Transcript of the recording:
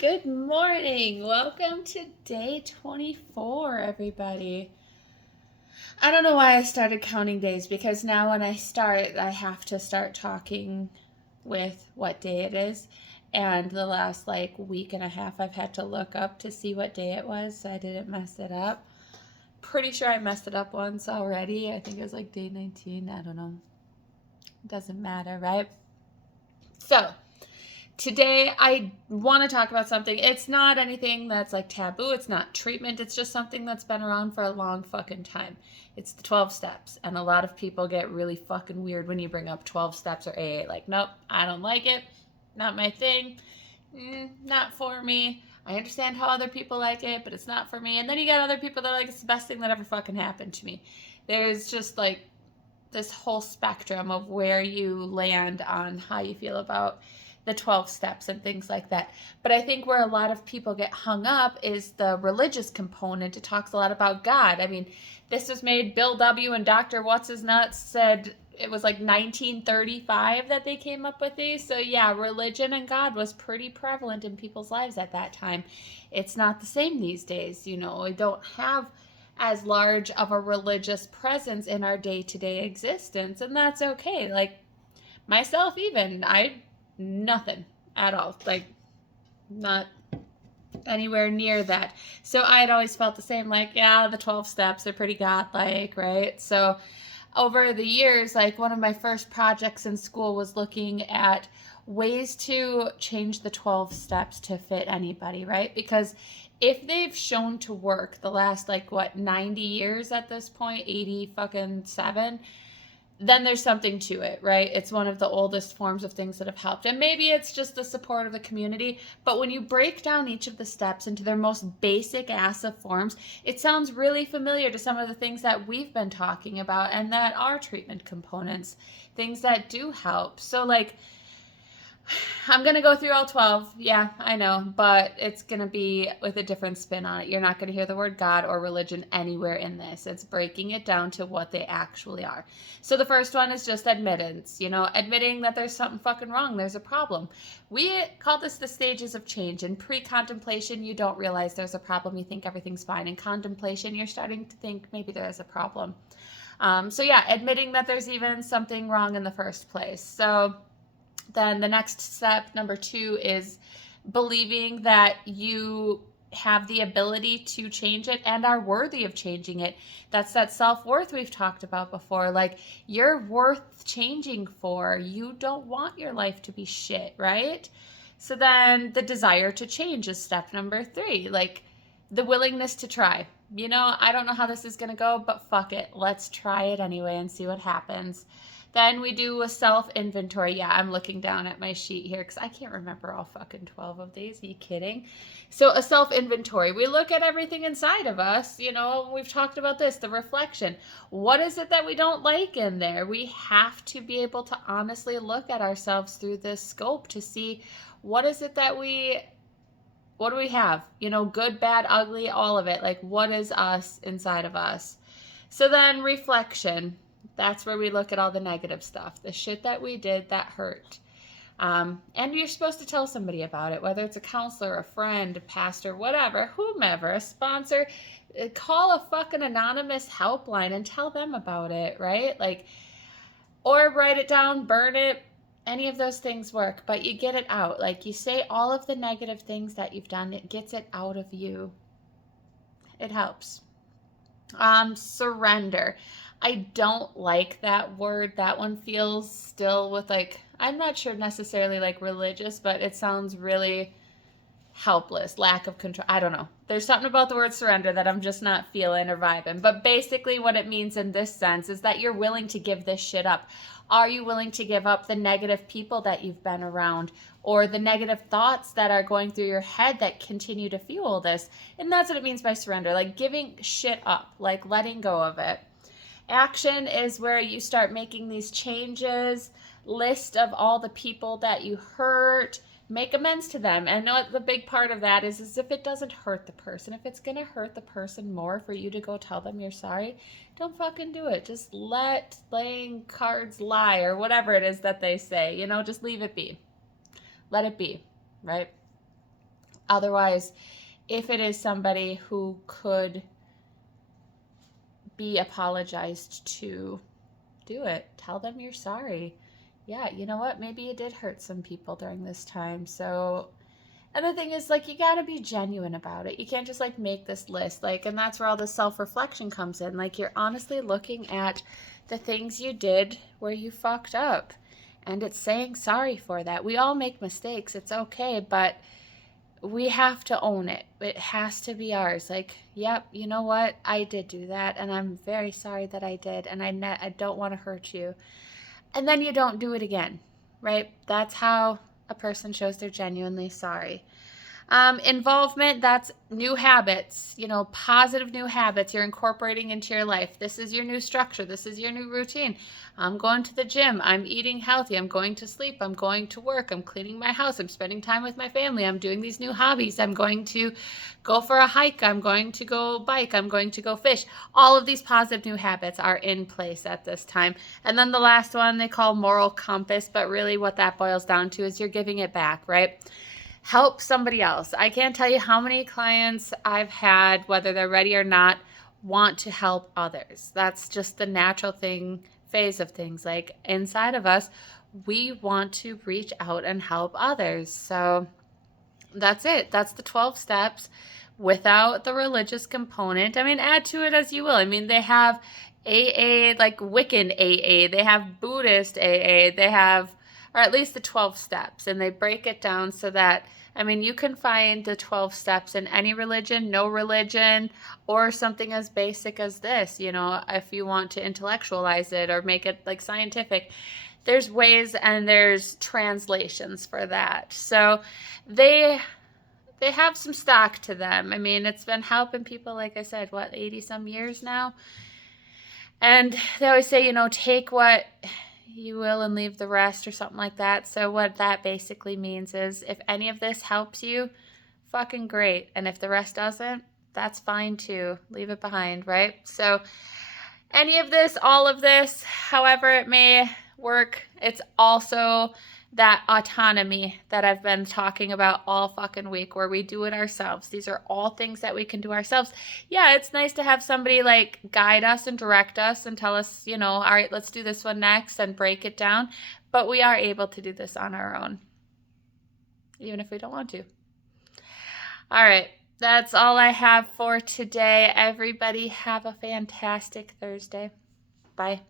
Good morning. Welcome to day 24, everybody. I don't know why I started counting days because now when I start, I have to start talking with what day it is. And the last week and a half, I've had to look up to see what day it was so I didn't mess it up. Pretty sure I messed it up once already. I think it was day 19. I don't know. Doesn't matter, right? So, today, I want to talk about something. It's not anything that's taboo. It's not treatment. It's just something that's been around for a long fucking time. It's the 12 steps. And a lot of people get really fucking weird when you bring up 12 steps or AA. Nope, I don't like it. Not my thing. Not for me. I understand how other people like it, but it's not for me. And then you got other people that are it's the best thing that ever fucking happened to me. There's just this whole spectrum of where you land on how you feel about the 12 steps and things like that. But I think where a lot of people get hung up is the religious component. It talks a lot about God. I mean, this was made, Bill W. and Dr. What's-His-Nuts said it was 1935 that they came up with these. So yeah, religion and God was pretty prevalent in people's lives at that time. It's not the same these days. We don't have as large of a religious presence in our day-to-day existence, and that's okay. Myself even, nothing at all. Not anywhere near that. So I had always felt the same, the 12 steps are pretty godlike, right? So over the years, one of my first projects in school was looking at ways to change the 12 steps to fit anybody, right? Because if they've shown to work the last 90 years at this point, 80 fucking 7, then there's something to it, right? It's one of the oldest forms of things that have helped. And maybe it's just the support of the community, but when you break down each of the steps into their most basic ass of forms, it sounds really familiar to some of the things that we've been talking about and that are treatment components, things that do help. So I'm going to go through all 12. Yeah, I know, but it's going to be with a different spin on it. You're not going to hear the word God or religion anywhere in this. It's breaking it down to what they actually are. So the first one is just admittance, admitting that there's something fucking wrong. There's a problem. We call this the stages of change. In pre-contemplation, you don't realize there's a problem. You think everything's fine. In contemplation, you're starting to think maybe there is a problem. So yeah, admitting that there's even something wrong in the first place. So then the next step, number 2, is believing that you have the ability to change it and are worthy of changing it. That's that self-worth we've talked about before. You're worth changing for. You don't want your life to be shit, right? So then the desire to change is step number 3. The willingness to try. I don't know how this is going to go, but fuck it. Let's try it anyway and see what happens. Then we do a self-inventory. Yeah, I'm looking down at my sheet here because I can't remember all fucking 12 of these. Are you kidding? So a self-inventory. We look at everything inside of us. We've talked about this, the reflection. What is it that we don't like in there? We have to be able to honestly look at ourselves through this scope to see what is it that what do we have? Good, bad, ugly, all of it. What is us inside of us? So then reflection. That's where we look at all the negative stuff, the shit that we did that hurt. And you're supposed to tell somebody about it, whether it's a counselor, a friend, a pastor, whatever, whomever, a sponsor. Call a fucking anonymous helpline and tell them about it, right? Or write it down, burn it. Any of those things work, but you get it out. You say all of the negative things that you've done, it gets it out of you. It helps. Surrender. I don't like that word. That one feels still with I'm not sure necessarily religious, but it sounds really helpless, lack of control. I don't know. There's something about the word surrender that I'm just not feeling or vibing. But basically what it means in this sense is that you're willing to give this shit up. Are you willing to give up the negative people that you've been around or the negative thoughts that are going through your head that continue to fuel this? And that's what it means by surrender, giving shit up, letting go of it. Action is where you start making these changes, list of all the people that you hurt, make amends to them. And what the big part of that is if it doesn't hurt the person, if it's going to hurt the person more for you to go tell them you're sorry, don't fucking do it. Just let playing cards lie or whatever it is that they say, just leave it be. Let it be, right? Otherwise, if it is somebody who could be apologized to, do it. Tell them you're sorry. Yeah, you know what? Maybe you did hurt some people during this time. So, and the thing is, like, you got to be genuine about it. You can't just, like, make this list. Like, and that's where all the self reflection comes in. Like, you're honestly looking at the things you did where you fucked up. And it's saying sorry for that. We all make mistakes. It's okay. But we have to own it. It has to be ours. Like, yep, you know what? I did do that, and I'm very sorry that I did, and I don't want to hurt you. And then you don't do it again, right? That's how a person shows they're genuinely sorry. Involvement, that's new habits, positive new habits you're incorporating into your life. This is your new structure. This is your new routine. I'm going to the gym. I'm eating healthy. I'm going to sleep. I'm going to work. I'm cleaning my house. I'm spending time with my family. I'm doing these new hobbies. I'm going to go for a hike. I'm going to go bike. I'm going to go fish. All of these positive new habits are in place at this time. And then the last one they call moral compass, but really what that boils down to is you're giving it back, right? Help somebody else. I can't tell you how many clients I've had, whether they're ready or not, want to help others. That's just the natural phase of things. Like inside of us, we want to reach out and help others. So that's it. That's the 12 steps without the religious component. I mean, add to it as you will. I mean, they have AA, like Wiccan AA. They have Buddhist AA. They have, or at least the 12 steps, and they break it down so that, I mean, you can find the 12 steps in any religion, no religion, or something as basic as this, if you want to intellectualize it or make it like scientific. There's ways and there's translations for that. So they have some stock to them. I mean, it's been helping people, like I said, 80 some years now. And they always say, take what you will and leave the rest or something like that. So what that basically means is if any of this helps you, fucking great. And if the rest doesn't, that's fine too. Leave it behind, right? So any of this, all of this, however it may work, it's also that autonomy that I've been talking about all fucking week, where we do it ourselves. These are all things that we can do ourselves. Yeah, it's nice to have somebody like guide us and direct us and tell us, all right, let's do this one next and break it down. But we are able to do this on our own, even if we don't want to. All right, that's all I have for today. Everybody have a fantastic Thursday. Bye.